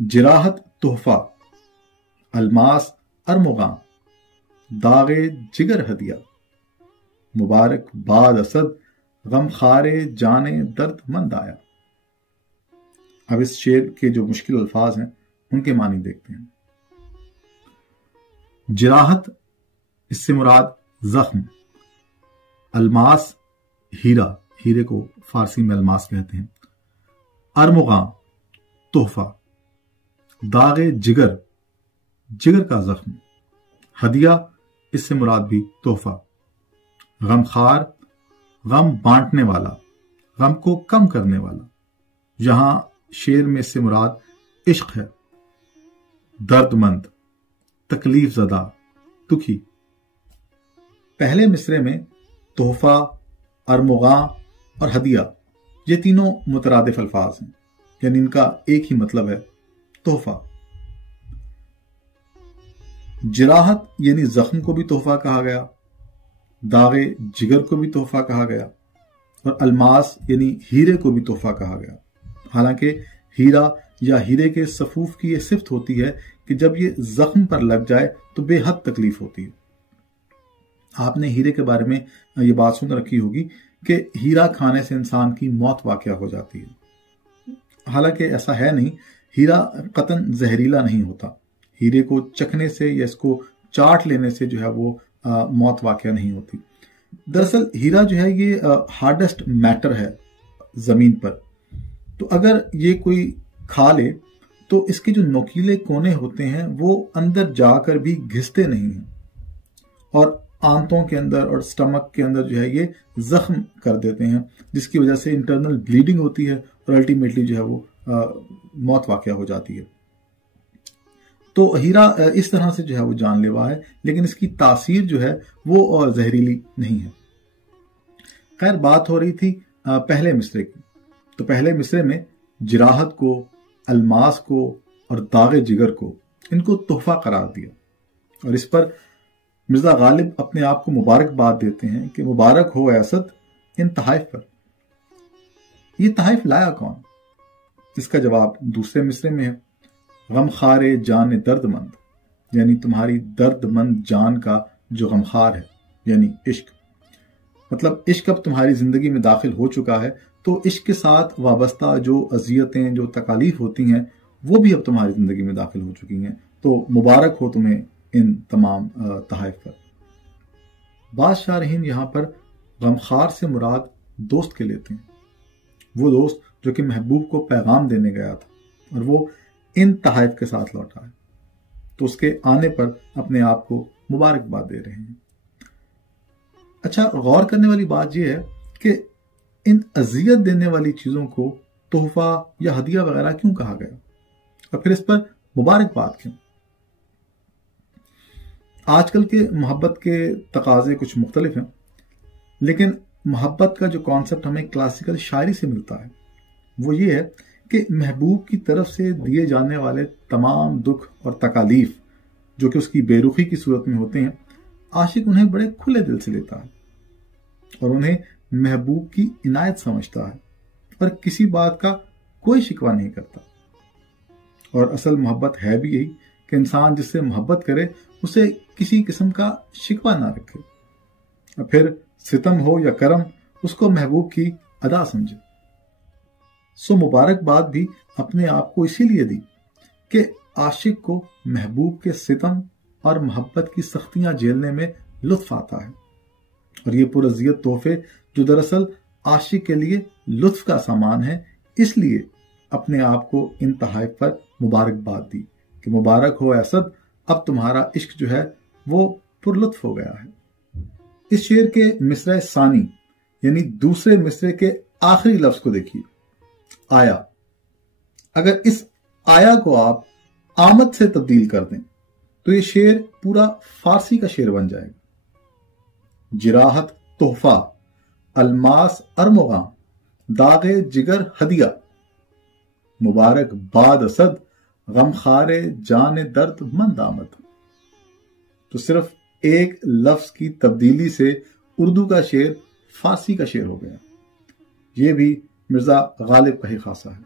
جراحت تحفہ، الماس ارمغاں، داغ جگر ہدیہ، مبارک باد اسد، غم خارے جانے درد مند آیا۔ اب اس شعر کے جو مشکل الفاظ ہیں ان کے معنی دیکھتے ہیں۔ جراحت، اس سے مراد زخم، الماس ہیرا، ہیرے کو فارسی میں الماس کہتے ہیں، ارمغاں تحفہ، داغ جگر، جگر کا زخم، ہدیہ، اس سے مراد بھی تحفہ، غم خار، غم بانٹنے والا، غم کو کم کرنے والا، یہاں شعر میں اس سے مراد عشق ہے، درد مند، تکلیف زدہ، دکھی۔ پہلے مصرے میں تحفہ، ارمغاں اور ہدیہ یہ تینوں مترادف الفاظ ہیں، یعنی ان کا ایک ہی مطلب ہے تحفہ۔ جراحت یعنی زخم کو بھی تحفہ کہا گیا، داغ جگر کو بھی تحفہ کہا گیا، اور الماس یعنی ہیرے کو بھی تحفہ کہا گیا۔ حالانکہ ہیرا یا ہیرے کے صفوف کی یہ صفت ہوتی ہے کہ جب یہ زخم پر لگ جائے تو بے حد تکلیف ہوتی ہے۔ آپ نے ہیرے کے بارے میں یہ بات سن رکھی ہوگی کہ ہیرا کھانے سے انسان کی موت واقع ہو جاتی ہے۔ حالانکہ ایسا ہے نہیں، ہیرا قطعاً زہریلا نہیں ہوتا، ہیرے کو چکھنے سے یا اس کو چاٹ لینے سے جو ہے وہ موت واقع نہیں ہوتی۔ دراصل ہیرا جو ہے یہ ہارڈسٹ میٹر ہے زمین پر، تو اگر یہ کوئی کھا لے تو اس کے جو نوکیلے کونے ہوتے ہیں وہ اندر جا کر بھی گھستے نہیں ہیں، اور آنتوں کے اندر اور سٹمک کے اندر جو ہے یہ زخم کر دیتے ہیں، جس کی وجہ سے انٹرنل بلیڈنگ ہوتی ہے اور الٹیمیٹلی جو ہے وہ موت واقع ہو جاتی ہے۔ تو ہیرا اس طرح سے جو ہے وہ جان لیوا ہے، لیکن اس کی تاثیر جو ہے وہ زہریلی نہیں ہے۔ خیر، بات ہو رہی تھی پہلے مصرے کی، تو پہلے مصرے میں جراحت کو، الماس کو اور داغ جگر کو، ان کو تحفہ قرار دیا، اور اس پر مرزا غالب اپنے آپ کو مبارکباد دیتے ہیں کہ مبارک ہو اے اسد ان تحائف پر۔ یہ تحائف لایا کون؟ اس کا جواب دوسرے مصرے میں ہے، غم خارے جان درد مند، یعنی تمہاری درد مند جان کا جو غمخار ہے، یعنی عشق۔ مطلب عشق اب تمہاری زندگی میں داخل ہو چکا ہے، تو عشق کے ساتھ وابستہ جو اذیتیں، جو تکالیف ہوتی ہیں، وہ بھی اب تمہاری زندگی میں داخل ہو چکی ہیں، تو مبارک ہو تمہیں ان تمام تحائف پر۔ بعض شارحین یہاں پر غمخار سے مراد دوست کے لیتے ہیں، وہ دوست جو کہ محبوب کو پیغام دینے گیا تھا اور وہ ان تحائف کے ساتھ لوٹا ہے، تو اس کے آنے پر اپنے آپ کو مبارکباد دے رہے ہیں۔ اچھا، غور کرنے والی بات یہ ہے کہ ان اذیت دینے والی چیزوں کو تحفہ یا ہدیہ وغیرہ کیوں کہا گیا، اور پھر اس پر مبارکباد کیوں؟ آج کل کے محبت کے تقاضے کچھ مختلف ہیں، لیکن محبت کا جو کانسیپٹ ہمیں کلاسیکل شاعری سے ملتا ہے وہ یہ ہے کہ محبوب کی طرف سے دیے جانے والے تمام دکھ اور تکالیف جو کہ اس کی بے رخی کی صورت میں ہوتے ہیں، عاشق انہیں بڑے کھلے دل سے لیتا ہے اور انہیں محبوب کی عنایت سمجھتا ہے، اور کسی بات کا کوئی شکوہ نہیں کرتا۔ اور اصل محبت ہے بھی یہی کہ انسان جس سے محبت کرے اسے کسی قسم کا شکوہ نہ رکھے، اور پھر ستم ہو یا کرم اس کو محبوب کی ادا سمجھے۔ سو مبارکباد بھی اپنے آپ کو اسی لیے دی کہ عاشق کو محبوب کے ستم اور محبت کی سختیاں جھیلنے میں لطف آتا ہے، اور یہ پراذیت تحفے جو دراصل عاشق کے لیے لطف کا سامان ہے، اس لیے اپنے آپ کو ان تحائف پر مبارکباد دی کہ مبارک ہو اے اسد، اب تمہارا عشق جو ہے وہ پر لطف ہو گیا ہے۔ اس شعر کے مصرع ثانی یعنی دوسرے مصرے کے آخری لفظ کو دیکھیے، آیا۔ اگر اس آیا کو آپ آمد سے تبدیل کر دیں تو یہ شعر پورا فارسی کا شعر بن جائے گا۔ جراحت تحفہ، الماس ارمغاں، داغ جگر ہدیہ، مبارک باد اسد، غم خارے جان درد مند آمد۔ تو صرف ایک لفظ کی تبدیلی سے اردو کا شعر فارسی کا شعر ہو گیا۔ یہ بھی مرزا غالب کا ہی خاصہ ہے۔